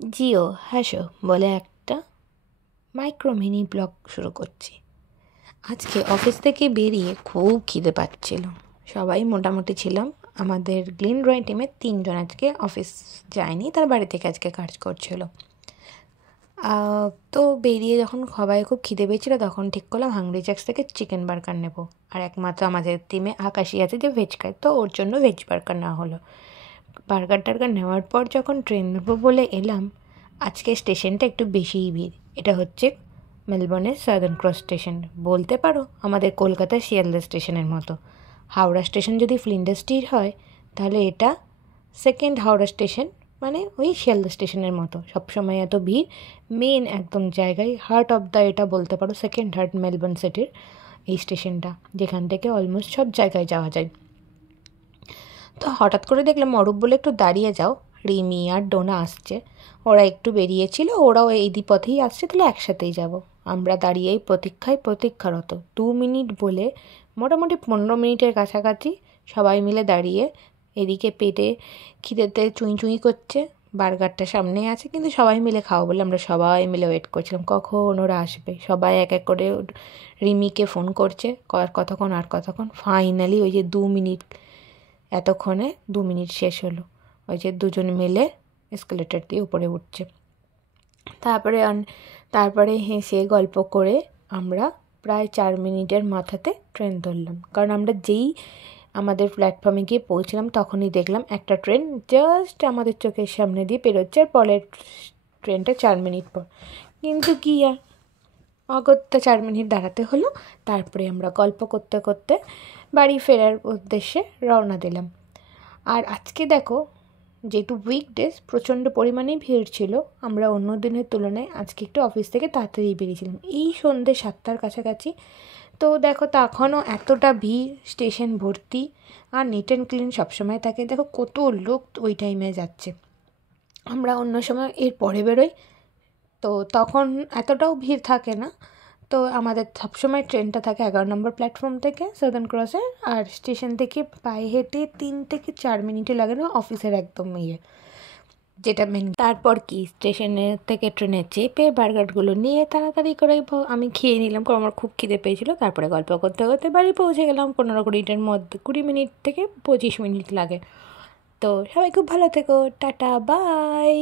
জিও হাসো বলে একটা মাইক্রো মিনি ব্লগ শুরু করছি। আজকে অফিস থেকে বেরিয়ে খুব খিদে পাচ্ছিল। সবাই মোটামুটি ছিলাম। আমাদের গ্লিন রয় টিমের 3 জন আজকে অফিস যায়নি, তার বাড়ি থেকে আজকে কাজ করছিল। তো বেরিয়ে যখন সবাই খুব খিদে পেয়েছিল তখন ঠিক করলাম হাংরি জ্যাক্স থেকে চিকেন বার্গার নেব। আর একমাত্র আমাদের টিমে আকাশই আছে যে ভেজ খায়, তো ওর জন্য ভেজ বার্গার নেওয়া হলো। বার্গার টার্গার নেওয়ার পর যখন ট্রেন নেবো বলে এলাম, আজকে স্টেশনটা একটু বেশিই ভিড়। এটা হচ্ছে মেলবোর্নের সাদার্ন ক্রস স্টেশন। বলতে পারো আমাদের কলকাতার শিয়ালদা স্টেশনের মতো। হাওড়া স্টেশন যদি ফ্লিন্ডার হয় তাহলে এটা সেকেন্ড হাওড়া স্টেশন, মানে ওই শিয়ালদা স্টেশনের মতো। সবসময় এত ভিড়, মেন একদম জায়গায়, হার্ট অফ দ্য, এটা বলতে পারো সেকেন্ড হার্ট মেলবোর্ন সিটির এই স্টেশনটা, যেখান থেকে অলমোস্ট সব জায়গায় যাওয়া যায়। তো হঠাৎ করে দেখলাম অরূপ বলে একটু দাঁড়িয়ে যাও, রিমি আর ডোনা আসছে। ওরা একটু বেরিয়েছিল, ওরাও এই পথেই আসছে, তাহলে একসাথেই যাব। আমরা দাঁড়িয়েই প্রতীক্ষারত 2 মিনিট বলে মোটামুটি 15 মিনিটের কাছাকাছি সবাই মিলে দাঁড়িয়ে। এদিকে পেটে খিদেতে চুঁই চুঁই করছে, বার্গারটা সামনে আছে, কিন্তু সবাই মিলে খাওয়া বলে আমরা সবাই মিলে ওয়েট করছিলাম কখন ওরা আসবে। সবাই এক এক করে রিমিকে ফোন করছে, কতক্ষণ। ফাইনালি ওই যে 2 মিনিট, এতক্ষণে 2 মিনিট শেষ হলো। ওই যে দুজন মিলে এসকেলেটার দিয়ে উপরে উঠছে। তারপরে হেসে গল্প করে আমরা প্রায় 4 মিনিটের মাথাতে ট্রেন ধরলাম। কারণ আমরা যেই আমাদের প্ল্যাটফর্মে গিয়ে পৌঁছলাম তখনই দেখলাম একটা ট্রেন জাস্ট আমাদের চোখের সামনে দিয়ে পেরোচ্ছে, আর পরের ট্রেনটা 4 মিনিট পর। কিন্তু কি আর, অগত্যা 4 মিনিট দাঁড়াতে হলো। তারপরে আমরা গল্প করতে করতে বাড়ি ফেরার উদ্দেশ্যে রওনা দিলাম। আর আজকে দেখো, যেহেতু উইকডেজ প্রচণ্ড পরিমাণে ভিড় ছিল, আমরা অন্য দিনের তুলনায় আজকে একটু অফিস থেকে তাড়াতাড়ি বেরিয়েছিলাম, এই সন্ধ্যে 7টার কাছাকাছি। তো দেখো তখনও এতটা ভিড়, স্টেশন ভর্তি, আর নিট অ্যান্ড ক্লিন সবসময় থাকে। দেখো কত লোক ওই টাইমে যাচ্ছে। আমরা অন্য সময় এর পরে বেরোই, তো তখন এতটাও ভিড় থাকে না। তো আমাদের সবসময় ট্রেনটা থাকে 11 নম্বর প্ল্যাটফর্ম থেকে সাদার্ন ক্রসে, আর স্টেশন থেকে পায়ে হেঁটে 3 থেকে 4 মিনিটই লাগে না অফিসের একদম যেটা মেন। তারপর কি স্টেশনে থেকে ট্রেনে চেপে বার্গারগুলো নিয়ে তাড়াতাড়ি করে আমি খেয়ে নিলাম, কারণ আমার খুব খিদে পেয়েছিলো। তারপরে গল্প করতে করতে বাড়ি পৌঁছে গেলাম। 15-20 মিনিটের মধ্যে, 20 মিনিট থেকে 25 মিনিট লাগে। তো সবাই খুব ভালো থেকো, টাটা বাই।